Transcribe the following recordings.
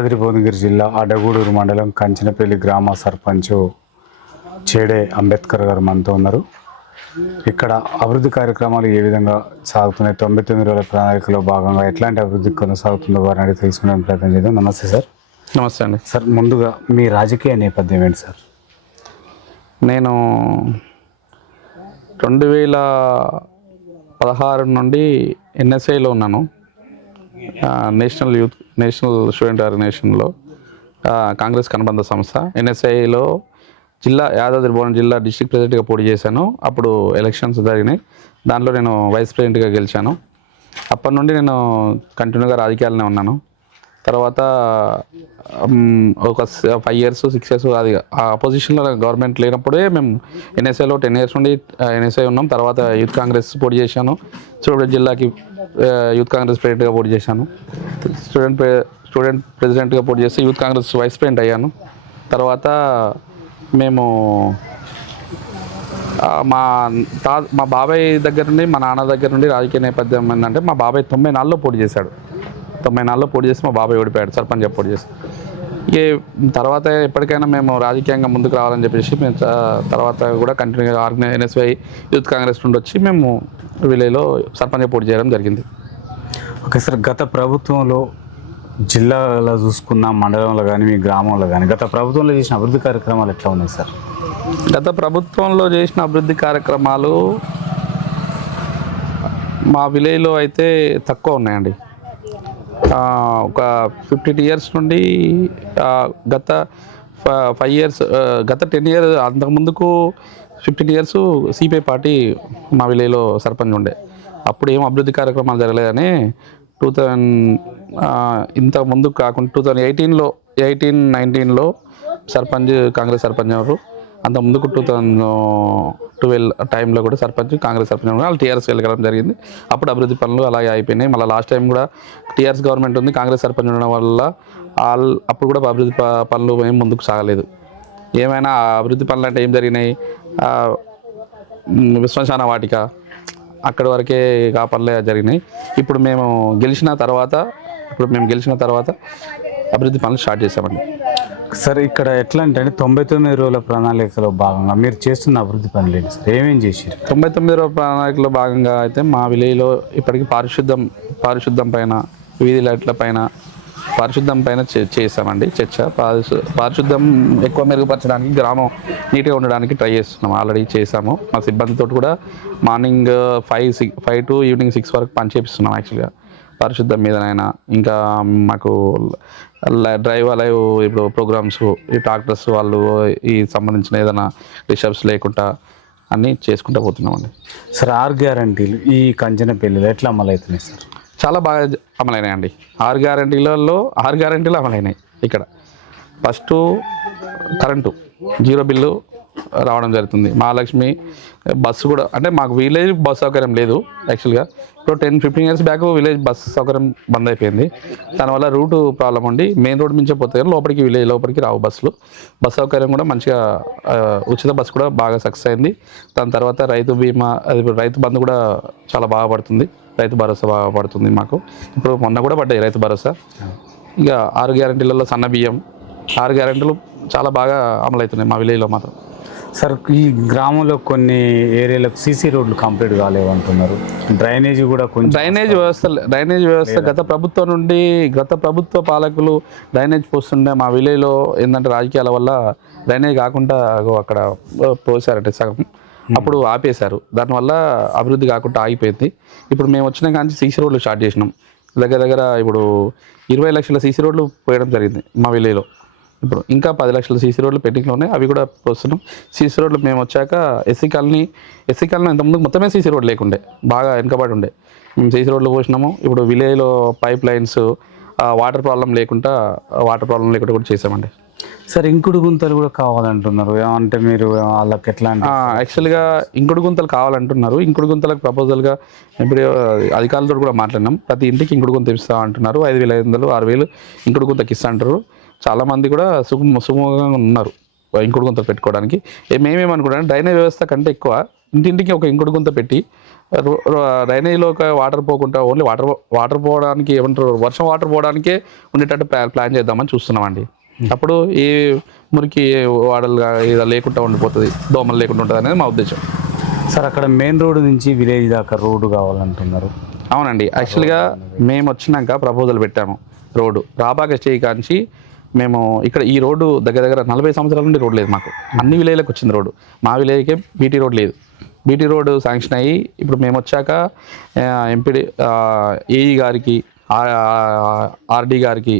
యాదాద్రి భువనగిరి జిల్లా అడగూడూరు మండలం కంచనపల్లి గ్రామ సర్పంచ్ చేడే అంబేద్కర్ గారు మనతో ఉన్నారు. ఇక్కడ అభివృద్ధి కార్యక్రమాలు ఏ విధంగా సాగుతున్నాయి, 99 రోజుల ప్రణాళికలో భాగంగా ఎట్లాంటి అభివృద్ధి కొనసాగుతుందో వారిని అడిగి తెలుసుకునే ప్రయత్నం చేద్దాం. నమస్తే సార్. నమస్తే అండి. సార్, ముందుగా మీ రాజకీయ నేపథ్యం ఏంటి సార్? నేను 2016 నుండి ఎన్ఎస్ఐలో ఉన్నాను. నేషనల్ స్టూడెంట్ ఆర్గనైజేషన్లో కాంగ్రెస్ కనుబంధ సంస్థ. ఎన్ఎస్ఐలో యాదాద్రి భువనగిరి జిల్లా డిస్ట్రిక్ట్ ప్రెసిడెంట్గా పోటీ చేశాను. అప్పుడు ఎలక్షన్స్ జరిగినాయి. దాంట్లో నేను వైస్ ప్రెసిడెంట్గా గెలిచాను. అప్పటి నుండి నేను కంటిన్యూగా రాజకీయాలనే ఉన్నాను. తర్వాత ఒక 5 years 6 years అది ఆ పొజిషన్లో గవర్నమెంట్ లేనప్పుడే మేము ఎన్ఎస్ఐలో 10 years నుండి ఎన్ఎస్ఐ ఉన్నాం. తర్వాత యూత్ కాంగ్రెస్ పోటీ చేశాను. సూర్యాపేట జిల్లాకి యూత్ కాంగ్రెస్ ప్రెసిడెంట్గా పోటీ చేశాను. స్టూడెంట్ ప్రెసిడెంట్గా పోటీ చేసి యూత్ కాంగ్రెస్ వైస్ ప్రెసిడెంట్ అయ్యాను. తర్వాత మేము మా బాబాయ్ దగ్గర నుండి, మా నాన్న దగ్గర నుండి రాజకీయ నేపథ్యం ఏంటంటే, మా బాబాయ్ 94లో పోటీ చేశాడు. 94లో పోటీ చేసి మా బాబాయ్ ఓడిపోయాడు సర్పంచ్గా పోటీ చేసి. తర్వాత ఎప్పటికైనా మేము రాజకీయంగా ముందుకు రావాలని చెప్పేసి మేము తర్వాత కూడా కంటిన్యూగా ఎన్ఎస్వై యూత్ కాంగ్రెస్ నుండి వచ్చి మేము విలేజ్లో సర్పంచ్గా పోటీ చేయడం జరిగింది. ఓకే సార్, గత ప్రభుత్వంలో జిల్లాలో చూసుకున్న మండలంలో కానీ మీ గ్రామంలో కానీ గత ప్రభుత్వంలో చేసిన అభివృద్ధి కార్యక్రమాలు ఎట్లా ఉన్నాయి సార్? గత ప్రభుత్వంలో చేసిన అభివృద్ధి కార్యక్రమాలు మా విలేజ్లో అయితే తక్కువ ఉన్నాయండి. ఒక 15 years నుండి గత 5 years, గత 10 years అంతకుముందుకు 15 years సిపిఐ పార్టీ మా విలేజ్లో సర్పంచ్ ఉండే. అప్పుడు ఏం అభివృద్ధి కార్యక్రమాలు జరగలేదని ఇంత ముందుకు కాకుండా 2018-19లో సర్పంచ్ కాంగ్రెస్ సర్పంచ్ ఎవరు, అంత ముందుకు 2012 టైంలో కూడా కాంగ్రెస్ సర్పంచ్ వాళ్ళు టీఆర్ఎస్ వెళ్ళగలం జరిగింది. అప్పుడు అభివృద్ధి పనులు అలాగే అయిపోయినాయి. మళ్ళీ లాస్ట్ టైం కూడా టీఆర్ఎస్ గవర్నమెంట్ ఉంది, కాంగ్రెస్ సర్పంచ్ ఉండడం వల్ల అప్పుడు కూడా అభివృద్ధి పనులు ఏం ముందుకు సాగలేదు. ఏమైనా అభివృద్ధి పనులు అంటే ఏం జరిగినాయి, శ్మశాన వాటిక అక్కడి వరకే ఆ పనులే జరిగినాయి. ఇప్పుడు మేము గెలిచిన తర్వాత అభివృద్ధి పనులు స్టార్ట్ చేసామండి. సార్, ఇక్కడ ఎట్లా అంటే 99 రోజుల ప్రణాళికలో భాగంగా మీరు చేస్తున్న అభివృద్ధి పనులు ఏంటి సార్? ఏమేం చేశారు? 99 రోజుల ప్రణాళికలో భాగంగా అయితే మా విలేజ్లో ఇప్పటికీ పారిశుద్ధం పైన, వీధి లైట్ల పైన, పారిశుద్ధం పైన చేసామండి చర్చ. పారిశుద్ధం ఎక్కువ మెరుగుపరచడానికి, గ్రామం నీట్గా ఉండడానికి ట్రై చేస్తున్నాం. ఆల్రెడీ చేసాము. మా సిబ్బందితో కూడా మార్నింగ్ 5 to ఈవినింగ్ 6 వరకు పని చేపిస్తున్నాం. యాక్చువల్గా పారిశుద్ధం మీదనైనా, ఇంకా మాకు డ్రైవ్ అలైవ్ ఇప్పుడు ప్రోగ్రామ్స్, ఈ ట్రాక్టర్స్ వాళ్ళు ఈ సంబంధించిన ఏదైనా డిస్టర్బ్స్ లేకుండా అన్నీ చేసుకుంటూ పోతున్నామండి. సార్, 6 గ్యారంటీలు ఈ కంచనపల్లిలో ఎట్లా అమలు అవుతున్నాయి సార్? చాలా బాగా అమలైనాయండి. 6 గ్యారంటీలలో 6 గ్యారంటీలు అమలైనాయి. ఇక్కడ ఫస్ట్ కరెంటు 0 బిల్లు రావడం జరుగుతుంది. మహాలక్ష్మి బస్సు కూడా, అంటే మాకు విలేజ్ బస్ సౌకర్యం లేదు యాక్చువల్గా. ఇప్పుడు 10-15 years బ్యాక్ విలేజ్ బస్ సౌకర్యం బంద్ అయిపోయింది. దానివల్ల రూటు ప్రాబ్లం ఉండి మెయిన్ రోడ్ నుంచే పోతే కానీ విలేజ్ లోపలికి రావు బస్సులు. బస్ సౌకర్యం కూడా మంచిగా, ఉచిత బస్సు కూడా బాగా సక్సెస్ అయింది. దాని తర్వాత రైతు బీమా, అది రైతు బంధు కూడా చాలా బాగా పడుతుంది. రైతు భరోసా బాగా పడుతుంది మాకు. ఇప్పుడు మొన్న కూడా పడ్డాయి రైతు భరోసా. ఇక 6 గ్యారంటీలలో సన్న బియ్యం, 6 గ్యారంటీలు చాలా బాగా అమలవుతున్నాయి మా విలేజ్లో మాత్రం. సార్, ఈ గ్రామంలో కొన్ని ఏరియాలకు సీసీ రోడ్లు కంప్లీట్ కాలేవంటున్నారు. డ్రైనేజీ కూడా కొంచెం, డ్రైనేజ్ వ్యవస్థ గత ప్రభుత్వ పాలకులు డ్రైనేజ్ పోస్తుండే. మా విలేజ్లో ఏంటంటే రాజకీయాల వల్ల డ్రైనేజ్ కాకుండా అక్కడ పోసారంటే సగం, అప్పుడు ఆపేశారు. దానివల్ల అభివృద్ధి కాకుండా ఆగిపోయింది. ఇప్పుడు మేము వచ్చిన కానీ సీసీ రోడ్లు స్టార్ట్ చేసినాం. దగ్గర ఇప్పుడు 20 లక్షల సీసీ రోడ్లు పోయడం జరిగింది మా విలేజ్లో. ఇప్పుడు ఇంకా 10 లక్షల సీసీ రోడ్లు పెండింగ్లో ఉన్నాయి. అవి కూడా పోస్తున్నాం. సీసీ రోడ్లు మేము వచ్చాక ఎస్సీ కాలనీ ఇంతకుముందు మొత్తమే సీసీ రోడ్లు లేకుండే, బాగా వెనుకబడి ఉండే. మేము సీసీ రోడ్లు పోసినాము. ఇప్పుడు విలేజ్లో పైప్ లైన్స్, వాటర్ ప్రాబ్లం లేకుండా కూడా చేసామండి. సార్, ఇంకుడు గుంతలు కూడా కావాలంటున్నారు. ఏమంటే మీరు వాళ్ళకి ఎట్లా? యాక్చువల్గా ఇంకుడు గుంతలు కావాలంటున్నారు. ఇంకుడు గుంతలకు ప్రపోజల్గా ఇప్పుడు అధికారులతో కూడా మాట్లాడినాం. ప్రతి ఇంటికి ఇంకుడు గుంత ఇస్తా అంటున్నారు. 5,500, 6,000 ఇంకుడు గుంతకి ఇస్తా అంటారు. చాలామంది కూడా సుముఖంగా ఉన్నారు ఇంకుడు గుంత పెట్టుకోవడానికి. మేమేమనుకుంటాం, డ్రైనేజ్ వ్యవస్థ కంటే ఎక్కువ ఇంటింటికి ఒక ఇంకుడు గుంత పెట్టి డ్రైనేజీలో వాటర్ పోకుండా ఓన్లీ వాటర్ పోవడానికి ఏమంటారు వర్షం వాటర్ పోవడానికే ఉండేటట్టు ప్లాన్ చేద్దామని చూస్తున్నామండి. అప్పుడు ఏ మురికి వాడలు ఇలా లేకుండా ఉండిపోతుంది, దోమలు లేకుండా ఉంటుంది అనేది మా ఉద్దేశం. సార్ అక్కడ మెయిన్ రోడ్డు నుంచి విలేజ్ దాకా రోడ్డు కావాలంటున్నారు. అవునండి, యాక్చువల్గా మేము వచ్చినాక ప్రపోజల్ పెట్టాము. రోడ్డు రాబాక స్టేజ్ కాంచి మేము ఇక్కడ ఈ రోడ్డు దగ్గర దగ్గర 40 సంవత్సరాల నుండి రోడ్ లేదు మాకు. అన్ని విలేజ్లకు వచ్చింది రోడ్డు, మా విలేజ్కే బీటీ రోడ్ లేదు. బీటీ రోడ్డు శాంక్షన్ అయ్యి ఇప్పుడు మేము వచ్చాక ఎంపీడీ ఏఈ గారికి, ఆర్డీ గారికి,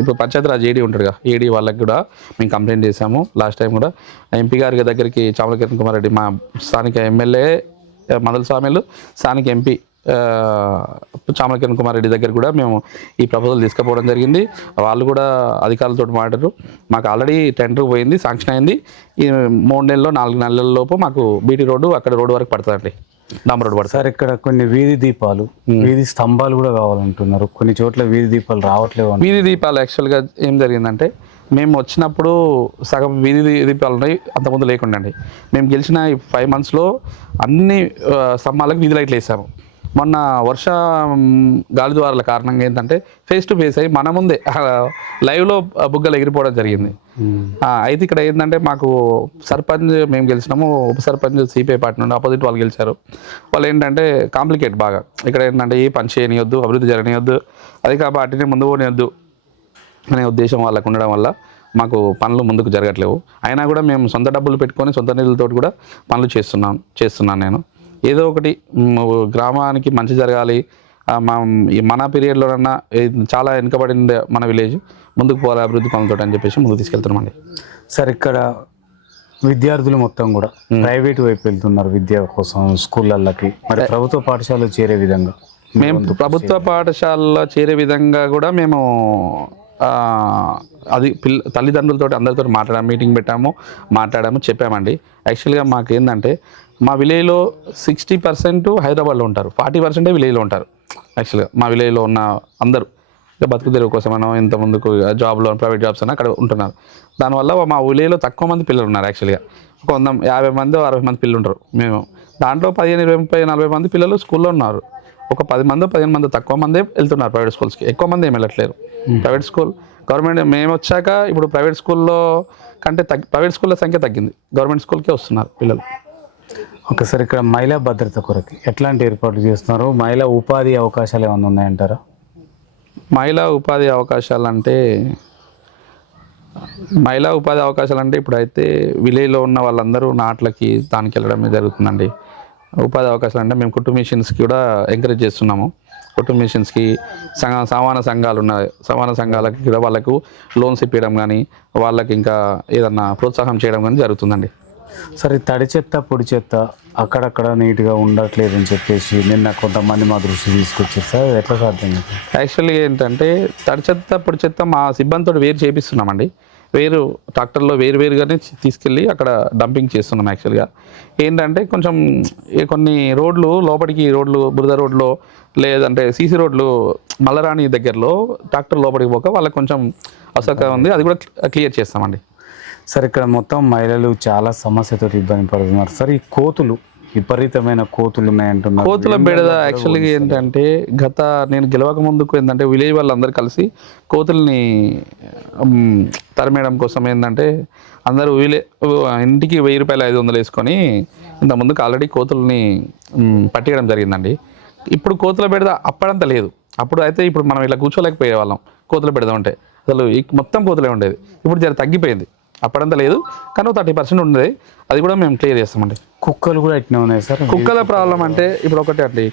ఇప్పుడు పంచాయతీరాజ్ ఏడీ ఉంటాడుగా, ఏడీ వాళ్ళకి కూడా మేము కంప్లైంట్ చేసాము. లాస్ట్ టైం కూడా ఎంపీ గారి దగ్గరికి చామల కిరణ్ కుమార్ రెడ్డి, మా స్థానిక ఎమ్మెల్యే మందల స్వామిలు, స్థానిక ఎంపీ చామల కిరణ్ కుమార్ రెడ్డి దగ్గర కూడా మేము ఈ ప్రపోజల్ తీసుకుపోవడం జరిగింది. వాళ్ళు కూడా అధికారులతో మాట్లాడారు. మాకు ఆల్రెడీ టెండర్ పోయింది, శాంక్షన్ అయింది. ఈ 3 నెలల్లో 4 నెలల లోపు మాకు బీటీ రోడ్డు అక్కడ రోడ్డు వరకు పడుతుందండి, డాంబర్ రోడ్డు పడుతుంది. సార్ ఇక్కడ కొన్ని వీధి దీపాలు, వీధి స్తంభాలు కూడా కావాలంటున్నారు. కొన్ని చోట్ల వీధి దీపాలు రావట్లేవు. వీధి దీపాలు యాక్చువల్గా ఏం జరిగిందంటే మేము వచ్చినప్పుడు సగం వీధి దీపాలు ఉన్నాయి, అంతకుముందు లేకుండా అండి. మేము గెలిచిన ఈ 5 monthsలో అన్ని స్తంభాలకు వీధి లైట్లు వేసాము. మొన్న వర్ష గాలి ద్వారాల కారణంగా ఏంటంటే ఫేస్ టు ఫేస్ అయ్యి మన ముందే లైవ్లో బుగ్గలు ఎగిరిపోవడం జరిగింది. అయితే ఇక్కడ ఏంటంటే మాకు సర్పంచ్ మేము గెలిచినాము, ఉప సర్పంచ్ సిపిఐ పార్టీ నుండి ఆపోజిట్ వాళ్ళు గెలిచారు. వాళ్ళు ఏంటంటే కాంప్లికేట్ బాగా, ఇక్కడ ఏంటంటే ఏ పని చేయనియొద్దు, అభివృద్ధి జరగనియొద్దు, అధికార పార్టీని ముందు పోనియొద్దు అనే ఉద్దేశం వాళ్ళకు ఉండడం వల్ల మాకు పనులు ముందుకు జరగట్లేవు. అయినా కూడా మేము సొంత డబ్బులు పెట్టుకొని సొంత నిధులతో కూడా పనులు చేస్తున్నాను నేను. ఏదో ఒకటి గ్రామానికి మంచి జరగాలి, మన పీరియడ్లోనన్నా చాలా వెనుకబడింది మన విలేజ్, ముందుకు పోవాలి అభివృద్ధి పనులతో అని చెప్పేసి ముందుకు తీసుకెళ్తున్నామండి. సార్ ఇక్కడ విద్యార్థులు మొత్తం కూడా ప్రైవేట్ వైపు వెళ్తున్నారు విద్య కోసం స్కూళ్ళకి, మరి ప్రభుత్వ పాఠశాలలో చేరే విధంగా మేము ప్రభుత్వ పాఠశాలలో చేరే విధంగా కూడా మేము అది తల్లిదండ్రులతో అందరితో మీటింగ్ మాట్లాడాము, చెప్పామండి. యాక్చువల్గా మాకు ఏంటంటే మా విలేజ్లో 60% హైదరాబాద్లో ఉంటారు, 40% విలేజ్లో ఉంటారు. యాక్చువల్గా మా విలేజ్లో ఉన్న అందరూ బతుకు తెరువు కోసమనో ఇంత ముందుకు జాబ్లో ప్రైవేట్ జాబ్స్ అని అక్కడ ఉంటున్నారు. దానివల్ల మా విలేజ్లో తక్కువ మంది పిల్లలు ఉన్నారు. యాక్చువల్గా ఒక 50 మంది 60 మంది పిల్లలు ఉంటారు. మేము దాంట్లో 15, 20, 30, 40 మంది పిల్లలు స్కూల్లో ఉన్నారు. ఒక 10 మంది 15 మంది తక్కువ మందే వెళ్తున్నారు ప్రైవేట్ స్కూల్స్కి, ఎక్కువ మంది ఏమి వెళ్ళట్లేరు. ప్రైవేట్ స్కూల్ గవర్నమెంట్ మేము వచ్చాక ఇప్పుడు ప్రైవేట్ స్కూల్లో కంటే ప్రైవేట్ స్కూళ్ళ సంఖ్య తగ్గింది, గవర్నమెంట్ స్కూల్కే వస్తున్నారు పిల్లలు. ఒకసారి ఇక్కడ మహిళా భద్రత కొరకు ఎట్లాంటి ఏర్పాట్లు చేస్తున్నారు? మహిళా ఉపాధి అవకాశాలు ఏమైనా ఉన్నాయంటారా? మహిళా ఉపాధి అవకాశాలు అంటే ఇప్పుడైతే విలేజ్లో ఉన్న వాళ్ళందరూ నాట్లకి దానికి వెళ్ళడమే జరుగుతుందండి. ఉపాధి అవకాశాలు అంటే మేము కుటుంబ మిషన్స్కి కూడా ఎంకరేజ్ చేస్తున్నాము. కుటుంబ మిషన్స్కి సమాన సంఘాలు ఉన్నాయి, సమాన సంఘాలకి కూడా వాళ్ళకు లోన్స్ ఇప్పించడం కానీ, వాళ్ళకి ఇంకా ఏదన్నా ప్రోత్సాహం చేయడం కానీ జరుగుతుందండి. సరే, తడి చెత్త పొడి చెత్త అక్కడక్కడ నీట్గా ఉండట్లేదు అని చెప్పేసి నిన్న కొంతమంది మా దృష్టి తీసుకొచ్చారు సార్, ఎట్లా సాధ్యం? యాక్చువల్లీ ఏంటంటే తడి చెత్త పొడి చెత్త మా సిబ్బందితో వేరు చేపిస్తున్నామండి. ట్రాక్టర్లో వేరుగానే తీసుకెళ్ళి అక్కడ డంపింగ్ చేస్తున్నాం. యాక్చువల్గా ఏంటంటే కొంచెం కొన్ని రోడ్లు లోపలికి బురద రోడ్లో లేదంటే సీసీ రోడ్లు మల్లరాణి దగ్గరలో ట్రాక్టర్ లోపలికి పోక వాళ్ళకి కొంచెం అసౌకర్యం ఉంది, అది కూడా క్లియర్ చేస్తామండి. సార్ ఇక్కడ మొత్తం మహిళలు చాలా సమస్యతో ఇబ్బంది పడుతున్నారు సార్. ఈ కోతులు, విపరీతమైన కోతులు ఉన్నాయంటున్నారు. కోతుల బెడద యాక్చువల్గా ఏంటంటే నేను గెలవక ముందుకు ఏంటంటే విలేజ్ వాళ్ళందరూ కలిసి కోతుల్ని తరిమేయడం కోసం ఏంటంటే అందరూ ఇంటికి 1000 రూపాయలు 500 వేసుకొని ఇంత ముందుకు ఆల్రెడీ కోతుల్ని పట్టేయడం జరిగిందండి. ఇప్పుడు కోతుల బెడద అప్పుడంతా లేదు. ఇప్పుడు మనం ఇలా కూర్చోలేకపోయే వాళ్ళం కోతుల బెడద ఉంటే, అసలు మొత్తం కోతులే ఉండేది. ఇప్పుడు జర తగ్గిపోయింది, అప్పుడంతా లేదు కానీ 30% ఉండేది, అది కూడా మేము క్లియర్ చేస్తామండి. కుక్కలు కూడా ఎట్లా ఉన్నాయి సార్? కుక్కల ప్రాబ్లం అంటే ఇప్పుడు ఒకటే అండి,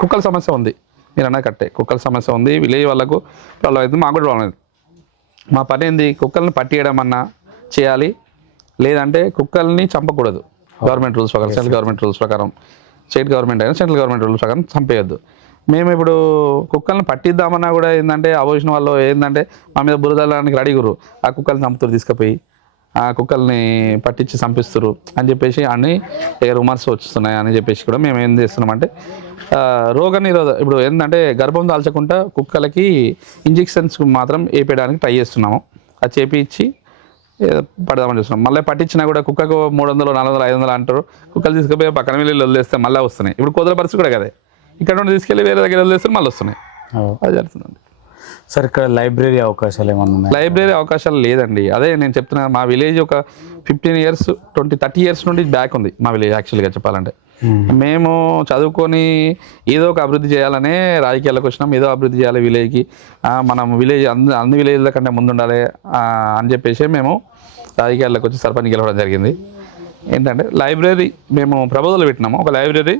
కుక్కల సమస్య ఉంది. మీరు అన్నది కట్టే, కుక్కల సమస్య ఉంది. విలేజ్ వాళ్ళకు ప్రాబ్లం అవుతుంది, మాకు కూడా ప్రాబ్లం అవుతుంది. మా పని ఏంది, కుక్కల్ని పట్టియడం అన్నా చేయాలి, లేదంటే కుక్కల్ని చంపకూడదు. గవర్నమెంట్ రూల్స్ ప్రకారం, సెంట్రల్ గవర్నమెంట్ రూల్స్ ప్రకారం, స్టేట్ గవర్నమెంట్ అయినా సెంట్రల్ గవర్నమెంట్ రూల్స్ ప్రకారం చంపేయద్దు. మేము ఇప్పుడు కుక్కల్ని పట్టిద్దామన్నా కూడా ఏంటంటే అపోజిషన్ వాళ్ళు ఏంటంటే మా మీద బురదలానికి రెడీగురు, ఆ కుక్కల్ని చంపుతారు, తీసుకుపోయి ఆ కుక్కల్ని పట్టించి చంపిస్తారు అని చెప్పేసి అన్ని రూమర్స్ వస్తున్నాయి అని చెప్పేసి కూడా మేము ఏం చేస్తున్నామంటే రోగ నిరోధక ఇప్పుడు ఏంటంటే గర్భం దాల్చకుండా కుక్కలకి ఇంజెక్షన్స్ మాత్రం వేపేయడానికి ట్రై చేస్తున్నాము. అది చేపించి పడదామని చూస్తున్నాం. మళ్ళీ పట్టించినా కూడా కుక్కకు 300, 400, 500 అంటారు. కుక్కలు తీసుకుపోయి పక్కన వెళ్ళి వదిలేస్తే మళ్ళీ వస్తున్నాయి. ఇప్పుడు కుదర పరిస్థితి కూడా కదా, ఇక్కడ నుండి తీసుకెళ్ళి వేరే దగ్గర వదిలేస్తే మళ్ళీ వస్తున్నాయి. అది జరుగుతుందండి. సార్ ఇక్కడ లైబ్రరీ అవకాశాలు ఏమన్నా ఉన్నాయి? లైబ్రరీ అవకాశాలు లేదండి. అదే నేను చెప్తున్నాను, మా విలేజ్ ఒక 15 years 30 years నుండి బ్యాక్ ఉంది మా విలేజ్. యాక్చువల్గా చెప్పాలంటే మేము చదువుకొని ఏదో ఒక అభివృద్ధి చేయాలనే రాజకీయాలకు వచ్చినాం. ఏదో అభివృద్ధి చేయాలి విలేజ్కి, మనం విలేజ్ అన్ని విలేజ్ల కంటే ముందు ఉండాలి అని చెప్పేసి మేము రాజకీయాల్లోకి వచ్చి సర్పంచ్ గెలవడం జరిగింది. ఏంటంటే లైబ్రరీ మేము ప్రపోజల్ పెట్టినాము. ఒక లైబ్రరీ,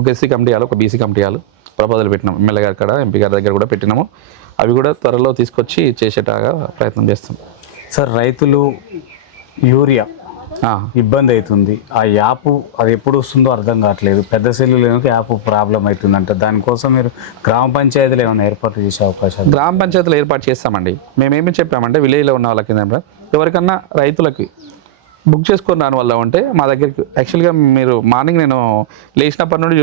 ఒక ఎస్సీ కమిటీ హాల్, ఒక బీసీ కమిటీ హాల్ ప్రపోజల్ పెట్టినాం. ఎమ్మెల్యే గారి కాడ, ఎంపీ గారి దగ్గర కూడా పెట్టినాము. అవి కూడా త్వరలో తీసుకొచ్చి చేసేటాగా ప్రయత్నం చేస్తాం. సార్ రైతులు యూరియా ఇబ్బంది అవుతుంది, ఆ యాప్ అది ఎప్పుడు వస్తుందో అర్థం కావట్లేదు. పెద్ద సెల్లులకు యాప్ ప్రాబ్లం అవుతుందంట. దానికోసం మీరు గ్రామ పంచాయతీలు ఏమైనా ఏర్పాటు చేసే అవకాశాలు? గ్రామ పంచాయతీలు ఏర్పాటు చేస్తామండి. మేమేమి చెప్పామంటే విలేజ్లో ఉన్న వాళ్ళకి ఎవరికన్నా రైతులకి బుక్ చేసుకొని రాని వల్ల ఉంటే మా దగ్గరికి యాక్చువల్గా మీరు మార్నింగ్ నేను లేచినప్పటి నుండి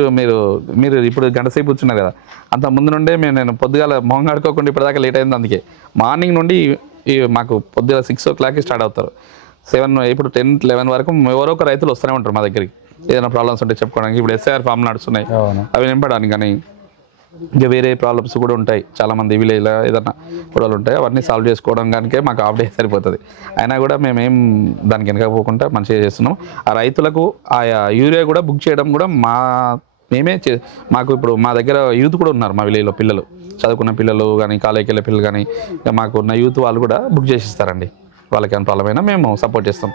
మీరు ఇప్పుడు గంట సేపు కూర్చున్నారు కదా, అంత ముందు నుండే నేను పొద్దుగాల మొహం కడుక్కోకుండా ఇప్పటిదాకా లేట్ అయింది. అందుకే మార్నింగ్ నుండి మాకు పొద్దుగా 6 o'clock స్టార్ట్ అవుతారు. 7 ఇప్పుడు 10, 11 వరకు ఎవరో ఒక రైతులు వస్తూనే ఉంటారు మా దగ్గరికి, ఏదైనా ప్రాబ్లమ్స్ ఉంటే చెప్పుకోవడానికి. ఇప్పుడు SIR ఫామ్ నడుస్తున్నాయి, అవి నింపడానికి. కానీ ఇంకా వేరే ప్రాబ్లమ్స్ కూడా ఉంటాయి. చాలామంది విలేజ్లో ఏదైనా గొడవలు ఉంటాయి, అవన్నీ సాల్వ్ చేసుకోవడం కనుక మాకు హాఫ్ డే సరిపోతుంది. అయినా కూడా మేమేం దానికి వెనక పోకుండా మంచిగా చేస్తున్నాం. ఆ రైతులకు ఆ యూరియా కూడా బుక్ చేయడం కూడా మాకు ఇప్పుడు మా దగ్గర యూత్ కూడా ఉన్నారు. మా విలేజ్లో పిల్లలు, చదువుకున్న పిల్లలు కానీ, కాలేజీకి వెళ్ళే పిల్లలు కానీ, మాకు ఉన్న యూత్ వాళ్ళు కూడా బుక్ చేసి ఇస్తారండి. వాళ్ళకి ఏమైనా ప్రాబ్లం అయినా మేము సపోర్ట్ చేస్తాం.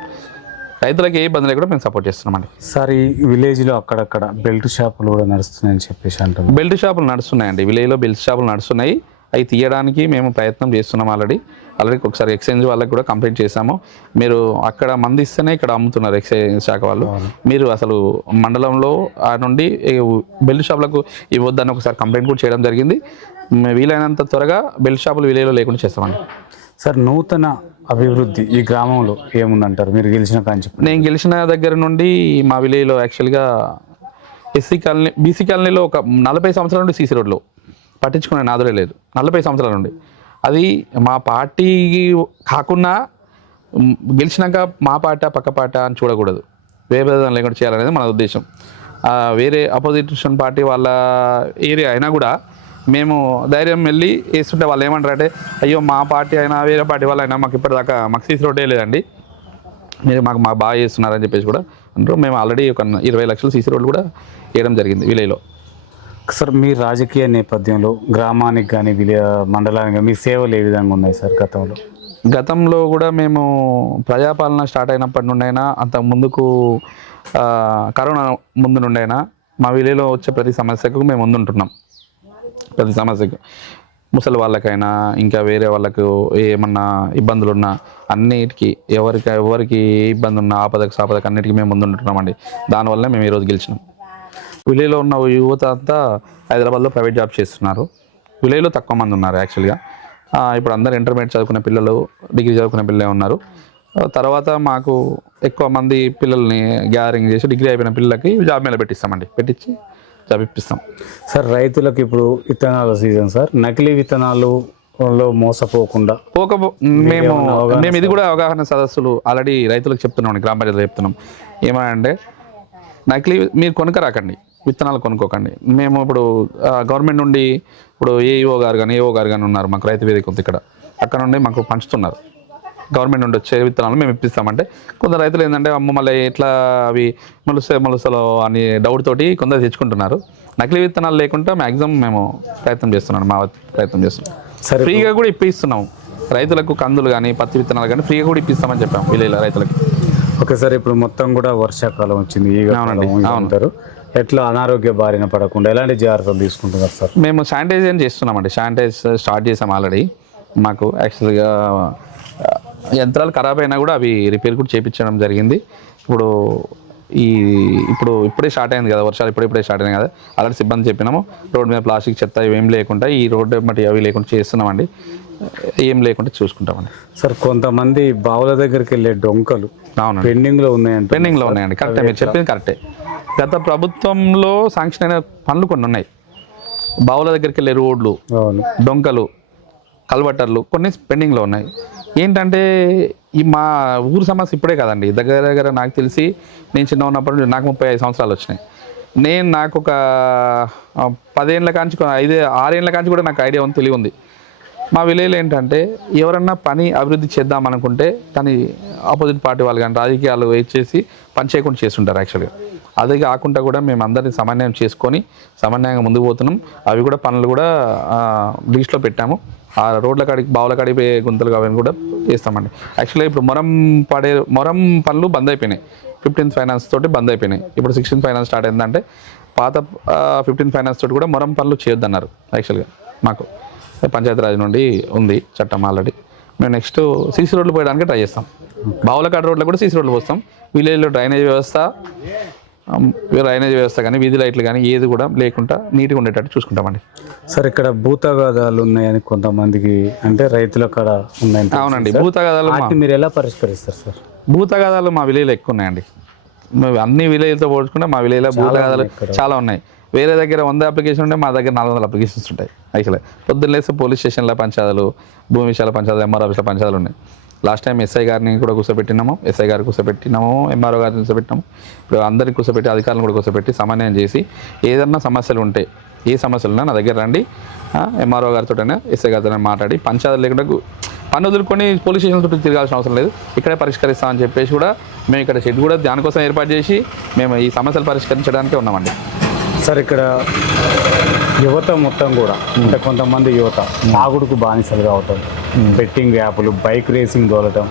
రైతులకి ఏ ఇబ్బంది లేకుండా మేము సపోర్ట్ చేస్తున్నామండి. సార్ ఈ విలేజ్లో అక్కడక్కడ బెల్ట్ షాపులు కూడా నడుస్తున్నాయని చెప్పేసి అంటున్నాం. బెల్ట్ షాపులు నడుస్తున్నాయండి, విలేజ్లో బెల్ట్ షాపులు నడుస్తున్నాయి. అవి తీయడానికి మేము ప్రయత్నం చేస్తున్నాం. ఆల్రెడీ ఒకసారి ఎక్స్చేంజ్ వాళ్ళకి కూడా కంప్లైంట్ చేశాము. మీరు అక్కడ మంది ఇస్తేనే ఇక్కడ అమ్ముతున్నారు ఎక్సైజ్ శాఖ వాళ్ళు. మీరు అసలు మండలంలో నుండి బెల్ట్ షాపులకు ఇవ్వద్దని ఒకసారి కంప్లైంట్ కూడా చేయడం జరిగింది. వీలైనంత త్వరగా బెల్ట్ షాపులు విలేజ్లో లేకుండా చేస్తామండి. సార్ నూతన అభివృద్ధి ఈ గ్రామంలో ఏముందంటారు మీరు గెలిచిన కాంచి? నేను గెలిచిన దగ్గర నుండి మా విలేజ్లో యాక్చువల్గా ఎస్సీ కాలనీ, బీసీ కాలనీలో ఒక 40 సంవత్సరాల నుండి సీసీ రోడ్లు పట్టించుకునే నాదులే లేదు. 40 సంవత్సరాల నుండి అది మా పార్టీ కాకుండా గెలిచినాక మా పార్టీ పక్క పార్టీ అని చూడకూడదు, వేభేదం లేకుండా చేయాలనేది మన ఉద్దేశం. వేరే అపోజిషన్ పార్టీ వాళ్ళ ఏరియా అయినా కూడా మేము ధైర్యం వెళ్ళి వేస్తుంటే వాళ్ళు ఏమంటారంటే, అయ్యో మా పార్టీ అయినా వేరే పార్టీ వాళ్ళు అయినా మాకు ఇప్పటిదాకా మాకు సీసీ రోడ్డే లేదండి, మీరు మాకు బాగా చేస్తున్నారని చెప్పేసి కూడా అంటారు. మేము ఆల్రెడీ ఒక 20 లక్షల సీసీ రోడ్లు కూడా వేయడం జరిగింది విలేజ్లో. సార్ మీ రాజకీయ నేపథ్యంలో గ్రామానికి కానీ మండలానికి కానీ మీ సేవలు ఏ విధంగా ఉన్నాయి సార్ గతంలో? గతంలో కూడా మేము ప్రజాపాలన స్టార్ట్ అయినప్పటి నుండి అయినా, అంత ముందుకు కరోనా ముందు నుండి అయినా మా విలేజ్లో వచ్చే ప్రతి సమస్యకు మేము ముందుంటున్నాం. ప్రతి సమస్యకు ముసలి వాళ్ళకైనా ఇంకా వేరే వాళ్ళకు ఏమన్నా ఇబ్బందులు ఉన్నా అన్నిటికీ ఎవరికి ఏ ఇబ్బంది ఉన్నా ఆపదకు అన్నిటికీ మేము ముందుంటున్నామండి. దానివల్ల మేము ఈరోజు గెలిచినాం. విలేజ్లో ఉన్న యువత అంతా హైదరాబాద్లో ప్రైవేట్ జాబ్ చేస్తున్నారు. విలేజ్లో తక్కువ మంది ఉన్నారు యాక్చువల్గా. ఇప్పుడు అందరు ఇంటర్మీడియట్ చదువుకునే పిల్లలు, డిగ్రీ చదువుకునే పిల్లలే ఉన్నారు. తర్వాత మాకు ఎక్కువ మంది పిల్లల్ని గ్యాదరింగ్ చేసి డిగ్రీ అయిపోయిన పిల్లలకి జాబ్ మీద పెట్టించి జాబ్ ఇప్పిస్తాం. సార్ రైతులకు ఇప్పుడు విత్తనాల సీజన్ సార్, నకిలీ విత్తనాలలో మోసపోకుండా మేము ఇది కూడా అవగాహన సదస్సులు ఆల్రెడీ రైతులకు చెప్తున్నాం, గ్రామ పంచాయతీలో చెప్తున్నాం. ఏమనంటే నకిలీ మీరు కొనుక్కరాకండి, విత్తనాలు కొనుక్కోకండి. మేము ఇప్పుడు గవర్నమెంట్ నుండి ఇప్పుడు ఏఓ గారు కానీ ఉన్నారు మాకు రైతు వేదిక ఉంది ఇక్కడ, అక్కడ నుండి మాకు పంచుతున్నారు. గవర్నమెంట్ నుండి వచ్చే విత్తనాలు మేము ఇప్పిస్తామంటే కొందరు రైతులు ఏంటంటే అమ్మ మళ్ళీ ఎట్లా అవి మొలుసలో అని డౌట్ తోటి కొందరు తెచ్చుకుంటున్నారు. నకిలీ విత్తనాలు లేకుండా మ్యాక్సిమం మేము ప్రయత్నం చేస్తున్నాం. ఫ్రీగా కూడా ఇప్పిస్తున్నాం రైతులకు. కందులు కానీ పత్తి విత్తనాలు కానీ ఫ్రీగా కూడా ఇప్పిస్తామని చెప్పాం విలేజ్లో రైతులకి. ఓకే సార్, ఇప్పుడు మొత్తం కూడా వర్షాకాలం వచ్చింది, అవునంటారు, ఎట్లా అనారోగ్య బారిన పడకుండా ఎలాంటి జాగ్రత్తలు తీసుకుంటున్నారు సార్? మేము శానిటైజేషన్ చేస్తున్నామండి. స్టార్ట్ చేసాం ఆల్రెడీ. మాకు యాక్చువల్గా యంత్రాలు ఖరాబ్ అయినా కూడా అవి రిపేర్ కూడా చేయించడం జరిగింది. ఇప్పుడే స్టార్ట్ అయింది కదా, వర్షాలు ఇప్పుడే స్టార్ట్ అయింది కదా, అలాంటి సిబ్బంది చెప్పినాము. రోడ్డు మీద ప్లాస్టిక్ చెత్త ఇవేం లేకుండా, ఈ రోడ్డు మట్టి అవి లేకుండా చేస్తున్నామండి. ఏం లేకుండా చూసుకుంటామండి. సార్ కొంతమంది బావుల దగ్గరికి వెళ్ళే డొంకలు పెండింగ్లో ఉన్నాయండి. కరెక్టే, మీరు చెప్పింది కరెక్టే. గత ప్రభుత్వంలో శాంక్షన్ అయిన పనులు కొన్ని ఉన్నాయి. బావుల దగ్గరికి వెళ్ళే రోడ్లు, డొంకలు, కల్వటర్లు కొన్ని పెండింగ్లో ఉన్నాయి. ఏంటంటే ఈ మా ఊరు సమస్య ఇప్పుడే కదండి, దగ్గర దగ్గర నాకు తెలిసి నేను చిన్న ఉన్నప్పుడు నాకు 35 సంవత్సరాలు వచ్చినాయి. నాకు ఒక 10 ఏళ్ళ కాంచి 6 ఏళ్ళ కాంచి కూడా నాకు ఐడియా ఉంది, తెలివి ఉంది. మా విలేజ్లో ఏంటంటే ఎవరన్నా పని అభివృద్ధి చేద్దాం అనుకుంటే కానీ ఆపోజిట్ పార్టీ వాళ్ళు కానీ రాజకీయాలు వెయిట్ చేసి పని చేయకుండా చేస్తుంటారు యాక్చువల్గా. అదే కాకుండా కూడా మేము అందరినీ సమన్వయం చేసుకొని సమన్వయంగా ముందుకు పోతున్నాం. అవి కూడా పనులు కూడా లిస్ట్లో పెట్టాము. ఆ రోడ్ల కాడికి బావుల కాడికి పోయే గుంతలు అవన్నీ కూడా చేస్తామండి. యాక్చువల్గా ఇప్పుడు మొరం పనులు బంద్ అయిపోయినాయి. 15th ఫైనాన్స్ తోటి బంద్ అయిపోయినాయి. ఇప్పుడు 16th ఫైనాన్స్ స్టార్ట్ అయిందంటే పాత 15th ఫైనాన్స్ తోటి కూడా మొరం పనులు చేయొద్దన్నారు. యాక్చువల్గా మాకు పంచాయతీరాజ్ నుండి ఉంది చట్టం ఆల్రెడీ. మేము నెక్స్ట్ సీసీ రోడ్లు పోయడానికి ట్రై చేస్తాం. బావులకాడ రోడ్లు కూడా సీసీ రోడ్లు పోస్తాం. విలేజ్లో డ్రైనేజ్ వ్యవస్థ కానీ వీధి లైట్లు కానీ ఏది కూడా లేకుండా నీట్గా ఉండేటట్టు చూసుకుంటామండి. సార్ ఇక్కడ భూతగాదాలు ఉన్నాయని కొంతమందికి అంటే రైతుల కాడ ఉన్నాయని. అవునండి, భూతగాదాలు మీరు ఎలా పరిష్కరిస్తారు సార్? భూతగాదాలు మా విలేజ్లో ఎక్కువ ఉన్నాయండి. అన్ని విలేజ్తో పోల్చుకుంటే మా విలేజ్లో భూతగాదాలు చాలా ఉన్నాయి. వేరే దగ్గర 100 అప్లికేషన్ ఉంటే మా దగ్గర 400 అప్లికేషన్స్ ఉంటాయి. యాక్చువల్గా పొద్దున్న లేస్తే పోలీస్ స్టేషన్ల పంచాయతీలు, భూమి విషయాల పంచాయతీలు, ఎంఆర్ ఆఫీస్ల పంచాయతీలు ఉన్నాయి. లాస్ట్ టైం ఎస్ఐ గారిని కూడా కూర్చోబెట్టినాము, ఎస్ఐ గారిని కూర్చోబెట్టినాము, ఎంఆర్ఓ గారిని కూర్చోబెట్టినాము. ఇప్పుడు అందరిని కూర్చోబెట్టి అధికారులను కూడా కూర్చోబెట్టి సమన్వయం చేసి ఏదన్నా సమస్యలు ఉంటే ఏ సమస్యలు ఉన్నా నా దగ్గర రండి, ఎంఆర్ఓ గారితోనే ఎస్ఐ గారితో మాట్లాడి పంచాయతీలు లేకుండా పని వదులుకొని పోలీస్ స్టేషన్ చుట్టూ తిరగాల్సిన అవసరం లేదు, ఇక్కడే పరిష్కరిస్తామని చెప్పేసి కూడా మేము ఇక్కడ షెడ్ కూడా దానికోసం ఏర్పాటు చేసి మేము ఈ సమస్యలు పరిష్కరించడానికే ఉన్నామండి. సార్ ఇక్కడ యువత మొత్తం కూడా అంటే కొంతమంది యువత తాగుడుకు బానిసలు కావటం, బెట్టింగ్ యాప్లు, బైక్ రేసింగ్ తోలటం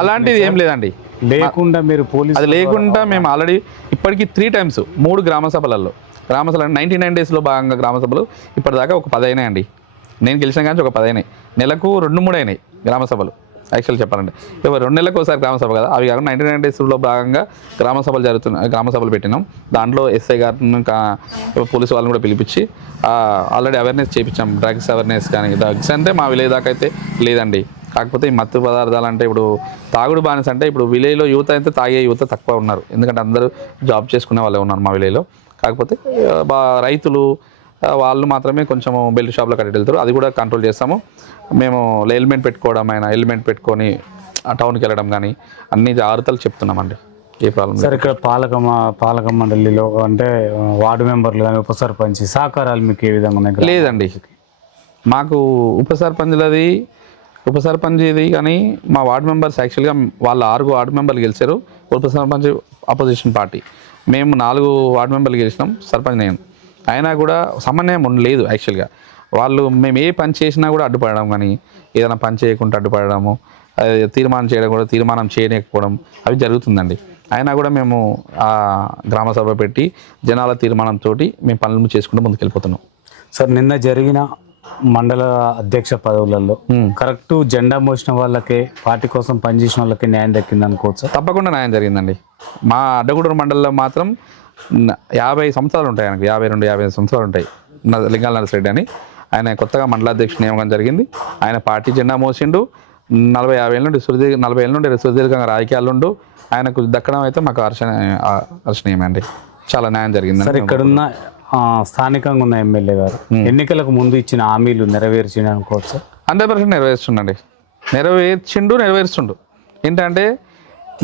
అలాంటిది ఏం లేదండి. లేకుండా మీరు పోలీసు అది లేకుండా మేము ఆల్రెడీ ఇప్పటికీ 3 times 3 గ్రామ సభలలో 99 daysలో భాగంగా గ్రామ సభలు ఇప్పటిదాకా ఒక 10 అయినాయండి. నేను గెలిచిన కానీ ఒక 10 అయినాయి. నెలకు 2-3 అయినాయి గ్రామ సభలు. యాక్చువల్ చెప్పాలంటే 2 నెలలకు ఒకసారి గ్రామ సభ కదా, అవి కాకుండా 99 daysలో భాగంగా గ్రామ సభలు పెట్టినాం. దాంట్లో ఎస్ఐ గారిని పోలీసు వాళ్ళని కూడా పిలిపించి ఆల్రెడీ అవేర్నెస్ చేయించాం. డ్రగ్స్ అవేర్నెస్ కానీ, డ్రగ్స్ అంటే మా విలేజ్ దాకా అయితే లేదండి. కాకపోతే ఈ మత్తు పదార్థాలు అంటే ఇప్పుడు తాగుడు బానిస అంటే ఇప్పుడు విలేజ్లో యువత అయితే తాగే యువత తక్కువ ఉన్నారు. ఎందుకంటే అందరూ జాబ్ చేసుకునే వాళ్ళే ఉన్నారు మా విలేజ్లో. కాకపోతే రైతులు వాళ్ళు మాత్రమే కొంచెం బెల్ట్ షాప్లో కట్టి వెళ్తారు. అది కూడా కంట్రోల్ చేస్తాము మేము. హెల్మెట్ పెట్టుకోవడం, హెల్మెట్ పెట్టుకొని టౌన్కి వెళ్ళడం కానీ అన్ని జాగ్రత్తలు చెప్తున్నామండి. ఏ ప్రాబ్లం సార్ ఇక్కడ పాలక మండలిలో అంటే వార్డు మెంబర్లు కానీ ఉప సర్పంచ్ సహకారాలు మీకు ఏ విధంగా ఉన్నాయి? లేదండి, మాకు ఉప సర్పంచ్ది కానీ మా వార్డు మెంబర్స్ యాక్చువల్గా వాళ్ళు 6 వార్డు మెంబర్లు గెలిచారు. ఉప సర్పంచ్ అపోజిషన్ పార్టీ, మేము 4 వార్డు మెంబర్లు గెలిచినాం, సర్పంచ్ నేను. అయినా కూడా సమన్వయం లేదు యాక్చువల్గా. వాళ్ళు మేము ఏ పని చేసినా కూడా అడ్డుపడడం కానీ, ఏదైనా పని చేయకుండా అడ్డుపడము, తీర్మానం చేయడం కూడా తీర్మానం చేయలేకపోవడం అవి జరుగుతుందండి. అయినా కూడా మేము ఆ గ్రామ సభ పెట్టి జనాల తీర్మానంతో మేము పనులు చేసుకుంటూ ముందుకెళ్ళిపోతున్నాం. సార్ నిన్న జరిగిన మండల అధ్యక్ష పదవులలో కరెక్ట్ జెండా మోసిన వాళ్ళకే, పార్టీ కోసం పనిచేసిన వాళ్ళకే న్యాయం దక్కింది అనుకోవచ్చు? తప్పకుండా న్యాయం జరిగిందండి. మా అడ్డగూడూరు మండలంలో మాత్రం 50 సంవత్సరాలు ఉంటాయి, ఆయనకు 52-55 సంవత్సరాలు ఉంటాయి. లింగాల నరసిరెడ్డి అని ఆయన కొత్తగా మండలాధ్యక్షుడు నియమకం జరిగింది. ఆయన పార్టీ జెండా మోసిండు. 40-50 ఏళ్ళ నుండి 40 ఏళ్ళ నుండి సుదీర్ఘంగా రాజకీయాలు ఉండు ఆయనకు దక్కడం అయితే మాకు హర్షణీయమండి. చాలా న్యాయం జరిగింది. సార్ ఇక్కడున్న స్థానికంగా ఉన్న ఎమ్మెల్యే గారు ఎన్నికలకు ముందు ఇచ్చిన హామీలు నెరవేర్చిన అనుకోవచ్చు? 100% నెరవేర్చుండండి. నెరవేరుస్తుండు. ఏంటంటే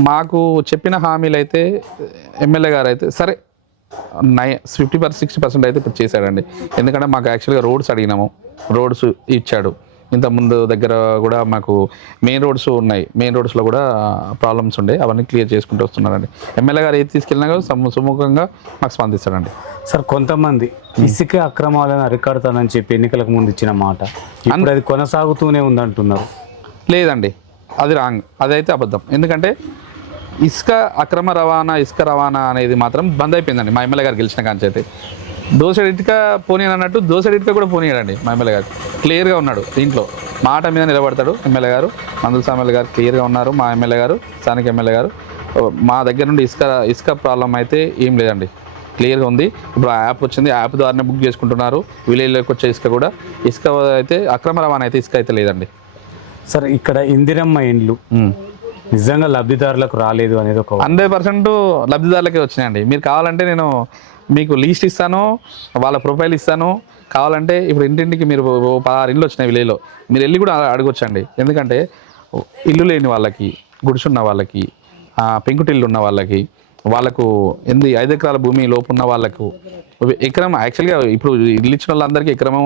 మాకు చెప్పిన హామీలు అయితే ఎమ్మెల్యే గారు అయితే సరే 50-60% అయితే ఇప్పుడు చేశాడండి. ఎందుకంటే మాకు యాక్చువల్గా రోడ్స్ అడిగినాము, రోడ్స్ ఇచ్చాడు. ఇంతకుముందు దగ్గర కూడా మాకు మెయిన్ రోడ్స్ ఉన్నాయి, మెయిన్ రోడ్స్లో కూడా ప్రాబ్లమ్స్ ఉండే, అవన్నీ క్లియర్ చేసుకుంటూ వస్తున్నారండి. ఎమ్మెల్యే గారు ఏది తీసుకెళ్ళినా కూడా సుముఖంగా మాకు స్పందిస్తాడండి. సార్ కొంతమంది ఇసుక అక్రమాలను అరికడతానని చెప్పి ఎన్నికలకు ముందు ఇచ్చిన మాట ఇప్పుడు అది కొనసాగుతూనే ఉందంటున్నారు. లేదండి, అది రాంగ్, అదైతే అబద్ధం. ఎందుకంటే ఇసుక రవాణా అనేది మాత్రం బంద్ అయిపోయిందండి. మా ఎమ్మెల్యే గారు గెలిచిన కాంచి అయితే దోసెడు ఇటుక పోనీయని అన్నట్టు దోసెడు ఇటుక కూడా పోనీయడండి. మా ఎమ్మెల్యే గారు క్లియర్గా ఉన్నాడు, దీంట్లో మాట మీద నిలబడతాడు. ఎమ్మెల్యే గారు మందుల సామెల్య గారు క్లియర్గా ఉన్నారు. మా ఎమ్మెల్యే గారు, స్థానిక ఎమ్మెల్యే గారు మా దగ్గర నుండి ఇసుక ప్రాబ్లం అయితే ఏం లేదండి, క్లియర్గా ఉంది. ఇప్పుడు ఆ యాప్ వచ్చింది, యాప్ ద్వారానే బుక్ చేసుకుంటున్నారు. విలేజ్లోకి వచ్చే ఇసుక అయితే అక్రమ రవాణా అయితే ఇసుక అయితే లేదండి. సార్ ఇక్కడ ఇందిరమ్మ ఇండ్లు నిజంగా లబ్ధిదారులకు రాలేదు అనేది ఒక 100% లబ్ధిదారులకే వచ్చినాయండి. మీరు కావాలంటే నేను మీకు లిస్ట్ ఇస్తాను, వాళ్ళ ప్రొఫైల్ ఇస్తాను. కావాలంటే ఇప్పుడు ఇంటింటికి మీరు 16 ఇండ్లు వచ్చినాయి విలేజ్లో, మీరు వెళ్ళి కూడా అడగొచ్చండి. ఎందుకంటే ఇల్లు లేని వాళ్ళకి, గుడిసున్న వాళ్ళకి, పెంకుటిల్లు ఉన్న వాళ్ళకి, వాళ్ళకు 5 ఎకరాల భూమి లోపు ఉన్న వాళ్ళకు ఎకరం, యాక్చువల్గా ఇప్పుడు ఇల్లు ఇచ్చిన వాళ్ళందరికీ ఎకరము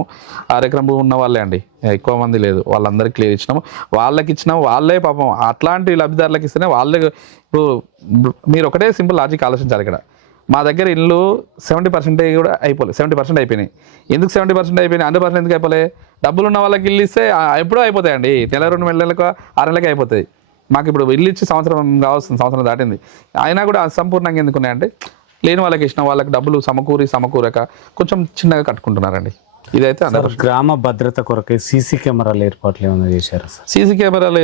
6 ఎకరం భూమి ఉన్న వాళ్ళే అండి, ఎక్కువ మంది లేదు. వాళ్ళందరికీ క్లియర్ ఇచ్చినాము. వాళ్ళకి ఇచ్చినాము, వాళ్ళే పాపం అట్లాంటి లబ్ధిదారులకు ఇస్తేనే వాళ్ళే. ఇప్పుడు మీరు ఒకటే సింపుల్ లాజిక్ ఆలోచించాలి ఇక్కడ. మా దగ్గర ఇల్లు 70% కూడా అయిపోలేదు, 70% అయిపోయినాయి. ఎందుకు 70% అయిపోయినాయి, 100% ఎందుకు అయిపోలే? డబ్బులు ఉన్న వాళ్ళకి ఇల్లు ఇస్తే ఎప్పుడూ అయిపోతాయండి, నెల 2 నెలలకు 6 నెలలకి అయిపోతాయి. మాకు ఇప్పుడు ఇల్లు ఇచ్చి సంవత్సరం దాటింది, అయినా కూడా అసంపూర్ణంగా ఎందుకు ఉన్నాయంటే లేని వాళ్ళకి ఇచ్చిన వాళ్ళకి డబ్బులు సమకూరక కొంచెం చిన్నగా కట్టుకుంటున్నారండి. ఇదైతే అందరూ. గ్రామ భద్రత కొరకే సీసీ కెమెరాల ఏర్పాట్లు ఏమైనా చేశారు సార్? సీసీ కెమెరాలు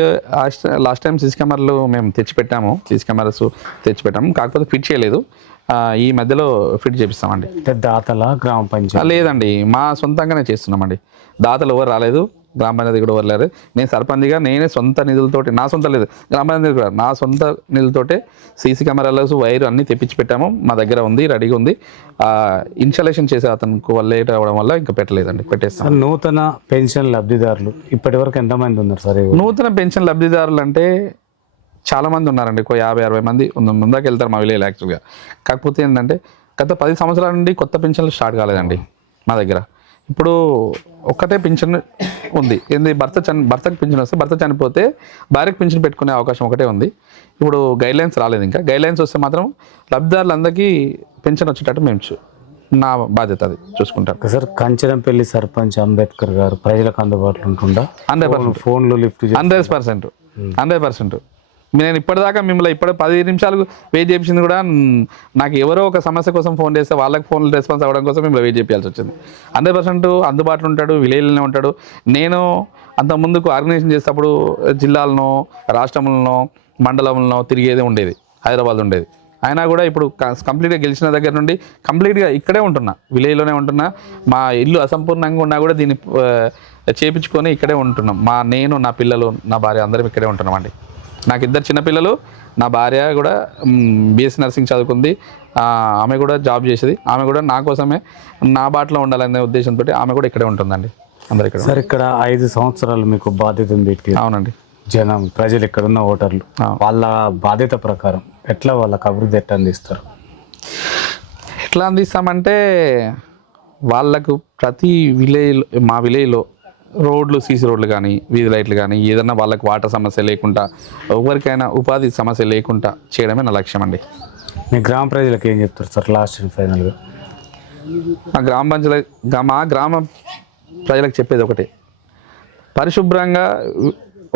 లాస్ట్ టైం సీసీ కెమెరాలు మేము తెచ్చిపెట్టాము, సీసీ కెమెరాస్ తెచ్చిపెట్టాము, కాకపోతే ఫిట్ చేయలేదు. ఈ మధ్యలో ఫిట్ చేపిస్తామండి. దాతల గ్రామ పంచాయతీ లేదండి, మా సొంతంగానే చేస్తున్నామండి. దాతలు ఎవరు రాలేదు, గ్రామ పంచాయతీ కూడా ఎవరు లేరు. నేను సర్పంచ్గా నేనే సొంత నిధులతోటి, నా సొంత లేదు, గ్రామ పంచాయతీ కూడా నా సొంత నిధులతోటే సీసీ కెమెరాలు, వైర్ అన్నీ తెప్పించి పెట్టాము. మా దగ్గర ఉంది, రెడీగా ఉంది. ఇన్స్టాలేషన్ చేసే అతనికి లేట్ అవ్వడం వల్ల ఇంకా పెట్టలేదండి, పెట్టేస్తాం. నూతన పెన్షన్ లబ్ధిదారులు ఇప్పటి వరకు ఎంతమంది ఉన్నారు సార్? నూతన పెన్షన్ లబ్ధిదారులు అంటే చాలామంది ఉన్నారండి, 50-60 మంది ముందాకి వెళ్తారు మా విలేజ్ యాక్చువల్గా. కాకపోతే ఏంటంటే గత 10 సంవత్సరాల నుండి కొత్త పెన్షన్లు స్టార్ట్ కాలేదండి మా దగ్గర. ఇప్పుడు ఒక్కటే పింఛన్ ఉంది. భర్తకు పింఛన్ వస్తే, భర్త చనిపోతే భార్యకు పింఛన్ పెట్టుకునే అవకాశం ఒకటే ఉంది. ఇప్పుడు గైడ్లైన్స్ రాలేదు. ఇంకా గైడ్లైన్స్ వస్తే మాత్రం లబ్ధిదారులందరికీ పెన్షన్ వచ్చేటట్టు మేము నా బాధ్యత అది చూసుకుంటాం. సార్, కంచనంపల్లి సర్పంచ్ అంబేద్కర్ గారు ప్రజలకు అందుబాటులో ఉంటుందా? 100% ఫోన్లో లిఫ్ట్ 100%. నేను ఇప్పటిదాకా మిమ్మల్ని 10 నిమిషాలు వెయిట్ చేయించింది కూడా నాకు ఎవరో ఒక సమస్య కోసం ఫోన్ చేస్తే వాళ్ళకి ఫోన్ రెస్పాన్స్ అవ్వడం కోసం మిమ్మల్ని వెయిట్ చేయాల్సి వచ్చింది. 100% అందుబాటులో ఉంటాడు, విలేజ్లోనే ఉంటాడు. నేను అంత ముందుకు ఆర్గనైజేషన్ చేసేటప్పుడు జిల్లాలను, రాష్ట్రంలో, మండలంలో తిరిగేదే ఉండేది, హైదరాబాద్ ఉండేది. అయినా కూడా ఇప్పుడు కంప్లీట్గా గెలిచిన దగ్గర నుండి కంప్లీట్గా ఇక్కడే ఉంటున్నా, విలేజ్లోనే ఉంటున్నా. మా ఇల్లు అసంపూర్ణంగా ఉన్నా కూడా దీన్ని చేపించుకొని ఇక్కడే ఉంటున్నాం. నేను, నా పిల్లలు, నా భార్య అందరం ఇక్కడే ఉంటున్నాం అండి. నాకు 2 చిన్నపిల్లలు, నా భార్య కూడా BSc నర్సింగ్ చదువుకుంది. ఆమె కూడా జాబ్ చేసేది. ఆమె కూడా నా కోసమే, నా బాటలో ఉండాలనే ఉద్దేశంతో ఆమె కూడా ఇక్కడే ఉంటుందండి. అందరు ఇక్కడ. సార్, ఇక్కడ 5 సంవత్సరాలు మీకు బాధ్యత ఉంది. అవునండి. ప్రజలు ఇక్కడ ఉన్న ఓటర్లు వాళ్ళ బాధ్యత ప్రకారం ఎట్లా వాళ్ళకి అభివృద్ధి ఎట్లా అందిస్తారు? ఎట్లా అందిస్తామంటే వాళ్ళకు ప్రతి విలేజ్, మా విలేజ్లో రోడ్లు, సీసీ రోడ్లు కానీ, వీధి లైట్లు కానీ, ఏదన్నా వాళ్ళకి వాటర్ సమస్య లేకుండా, ఎవరికైనా ఉపాధి సమస్య లేకుండా చేయడమే నా లక్ష్యం అండి. మీ గ్రామ ప్రజలకు ఏం చెప్తారు సార్ లాస్ట్ అండ్ ఫైనల్గా? మా గ్రామ ప్రజలకు చెప్పేది ఒకటే, పరిశుభ్రంగా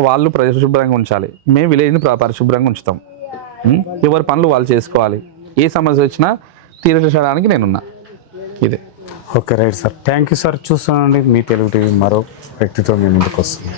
వాళ్ళు పరిశుభ్రంగా ఉంచాలి, మేము విలేజ్ని పరిశుభ్రంగా ఉంచుతాం. ఎవరి పనులు వాళ్ళు చేసుకోవాలి. ఏ సమస్య వచ్చినా తీర్చడానికి నేనున్నా. ఇదే. Okay, right sir. Thank you sir. చూస్తున్నానండి మీ తెలుగు టీవీ మరో వ్యక్తితో మీ ముందుకు వస్తుంది.